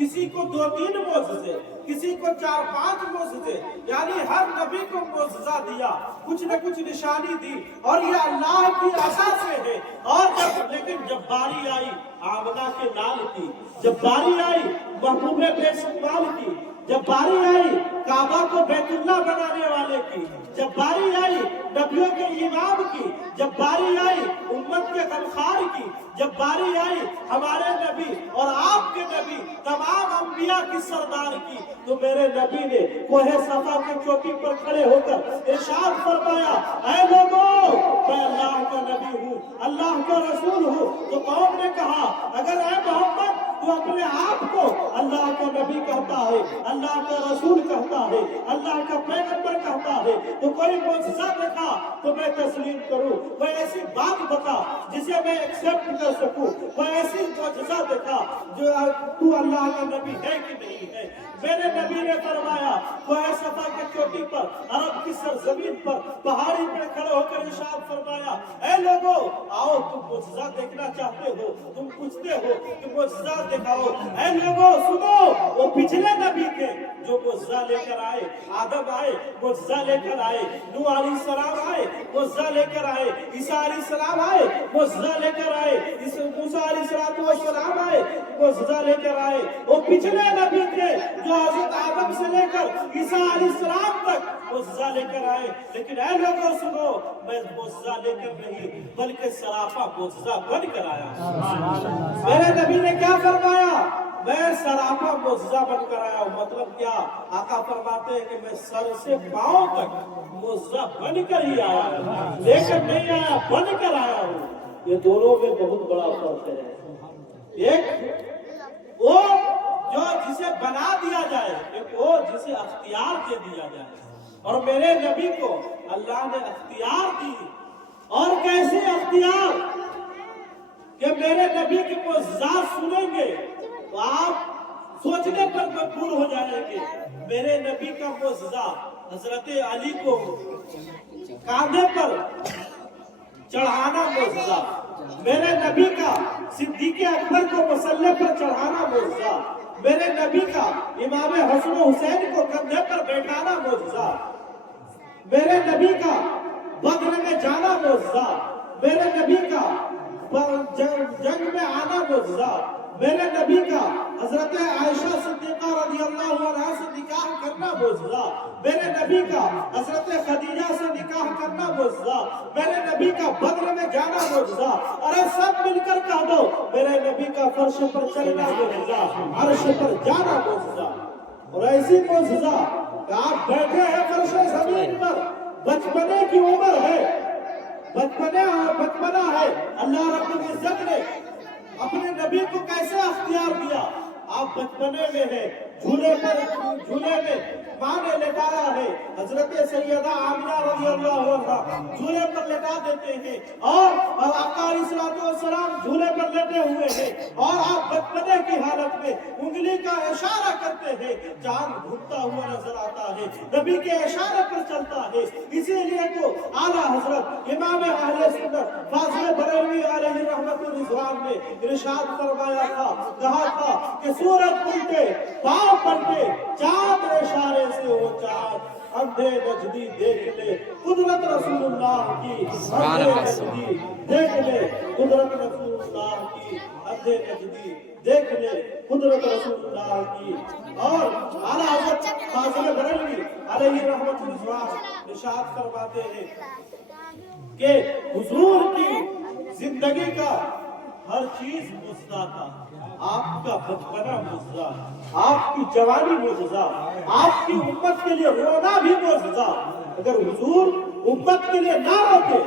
کسی کو 2-3 معجزے، کسی کو 4-5 معجزے، یعنی ہر نبی کو معجزہ دیا، کچھ نہ کچھ نشانی دی، اور یہ اللہ کی عطا سے ہے۔ اور لیکن جب باری آئی آمنہ کے لال کی، جب باری آئی محبوب بے شمال کی، جب باری آئی کعبہ کو بیت اللہ بنانے والے کی، جب باری آئی نبیوں کے امام کی، جب باری آئی امت کے غمخوار کی، جب باری آئی ہمارے نبی اور آپ کے نبی تمام انبیاء کی سردار کی، تو میرے نبی نے کوہ صفا کی چوٹی پر کھڑے ہو کر ارشاد فرمایا، اے لوگوں میں اللہ کا نبی ہوں، اللہ کا رسول ہوں۔ تو قوم نے کہا اگر اے محمد تو اپنے آپ کو اللہ کا نبی کہتا ہے، اللہ کا رسول کہتا ہے، اللہ کا پیغمبر کہتا ہے، تو کوئی معجزہ دکھا تو میں تسلیم کروں، کوئی ایسی بات بتا جسے میں ایکسپٹ کر سکوں، کوئی ایسی معجزہ دکھا جو تو اللہ کا نبی ہے کہ نہیں ہے۔ میرے نبی نے فرمایا کوہ صفا کی چوٹی پر، عرب کی سرزمین پر، پہاڑی پر کھڑے ہو کر ارشاد فرمایا، اے لوگوں آؤ تم معجزہ دیکھنا چاہتے ہو، تم پوچھتے ہو کہ معجزہ دکھاؤ، اے لوگوں سنو، وہ پچھلے نبی تھے جو معجزہ لے کر آئے، آدم آئے معجزہ لے کر آئے، نوح علیہ السلام آئے معجزہ لے کر آئے، عیسیٰ علیہ السلام آئے معجزہ لے کر آئے، موسیٰ علیہ السلام آئے معجزہ لے کر آئے۔ وہ پچھلے نبی تھے جو حضرت آدم سے لے کر عیسیٰ علیہ السلام تک معجزہ لے کر آئے، لیکن اے لوگوں سنو، میں معجزہ لے کر نہیں بلکہ سراپا معجزہ بن کر آیا۔ میرے نبی نے کیا فرمایا؟ میں سراپا معجزہ بن کر آیا ہوں۔ مطلب کیا؟ آقا فرماتے ہیں کہ میں سر سے پاؤں تک معجزہ بن کر ہی آیا ہوں، لے کر نہیں آیا، بن کر آیا ہوں۔ یہ دونوں میں بہت بڑا فرق ہے۔ ایک وہ جو جسے بنا دیا جائے، ایک وہ جسے اختیار دے دیا جائے، اور میرے نبی کو اللہ نے اختیار دی۔ اور کیسے اختیار کہ میرے نبی کے معجزات سنیں گے تو آپ سوچنے پر مجبور ہو جائیں گے۔ میرے نبی کا معجزہ حضرت علی کو کاندھے پر چڑھانا معجزہ، میرے نبی کا صدیق اکبر کو مسلح پر چڑھانا معجزہ، میرے نبی کا امام حسن و حسین کو کندھے پر بیٹھانا معجزہ، میرے نبی کا بدر میں جانا معجزہ، میرے نبی کا جنگ میں آنا معجزہ، میرے نبی کا حضرت عائشہ صدیقہ رضی اللہ عنہا سے نکاح کرنا معجزہ، میرے نبی کا حضرت خدیجہ سے نکاح کرنا معجزہ، میرے نبی کا بدر میں جانا معجزہ۔ ارے سب مل کر کہہ دو، میرے نبی کا فرش پر چلنا معجزہ، عرش پر جانا معجزہ۔ اور ایسی معجزہ کہ آپ بیٹھے ہیں فرش زمین پر، بچپنے کی عمر ہے، بچپنا ہے، اللہ رب العزت نے اپنے نبی کو کیسے اختیار دیا؟ آپ بچپنے میں ہیں، جھولے میں ماں نے لٹایا ہے، حضرت سیدہ آمنہ رضی اللہ عنہا جھولے پر لٹا دیتے ہیں، اور آقا علیہ السلام جھولے پر لٹے ہوئے ہیں، اور آپ بچپنے کی حالت میں انگلی کا اشارہ کرتے ہیں، چاند گھومتا ہوا نظر آتا ہے، نبی کے اشارے پر چلتا ہے۔ اسی لیے تو اعلیٰ حضرت امام اہل سنت فاضل بریلوی علیہ رحمت الرضوان نے ارشاد فرمایا تھا، کہا تھا کہ سورج الٹے پاؤں پلٹے، چاند اشارے سے وہ چاند، اندھے نجدی دیکھ لے قدرت رسول اللہ کی، اندھے نجدی دیکھ لے قدرت رسول اللہ کی، اندھے نجدی دیکھ لے قدرت رسول اللہ کی۔ اور اعلیٰ حضرت فاضل بریلوی علیہ رحمت الرضوان ارشاد فرماتے ہیں کہ حضور کی زندگی کا ہر چیز معجزہ تھا، آپ کا بچپنا معجزہ، آپ کی جوانی معجزہ، آپ کی امت کے لیے رونا بھی معجزہ۔ اگر حضور امت کے لیے نہ روتے،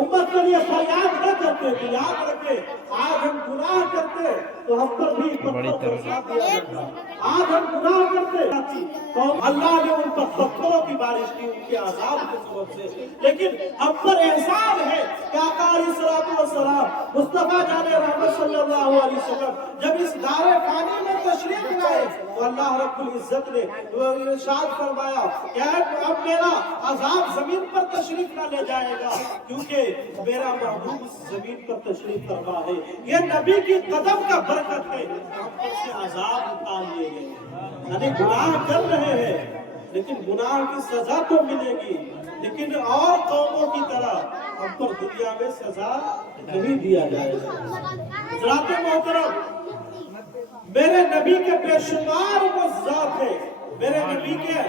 امت کے لیے فریاد نہ کرتے تو یاد رکھے آج ہم گناہ کرتے تو ہم پر بھی پتھروں کا ساتھ دیا جاتا، آج ہم گناہ کرتے تو اللہ نے ان پر پتھروں کی بارش کی ان کے عذاب کے سبب سے، لیکن ہم پر احسان ہے کہ آقا علیہ السلام مصطفیٰ جان رحمت صلی اللہ علیہ وسلم جب اس دار فانی میں تشریف لائے تو اللہ رب العزت نے ارشاد فرمایا کہ اب میرا عذاب زمین پر تشریف نہ لے جائے گا، کیونکہ میرا محبوب زمین پر تشریف فرما ہے۔ یہ نبی کی قدم کا برکت ہے، ہم پر سے عذاب اتار لیے گئے۔ یعنی گناہ کر رہے ہیں لیکن گناہ کی سزا تو ملے گی، لیکن اور قوموں کی طرح ہم پر دنیا میں سزا نہیں دیا جائے گا۔ حضرات محترم، میرے نبی کے بے شمار معجزات ہیں، میرے نبی کے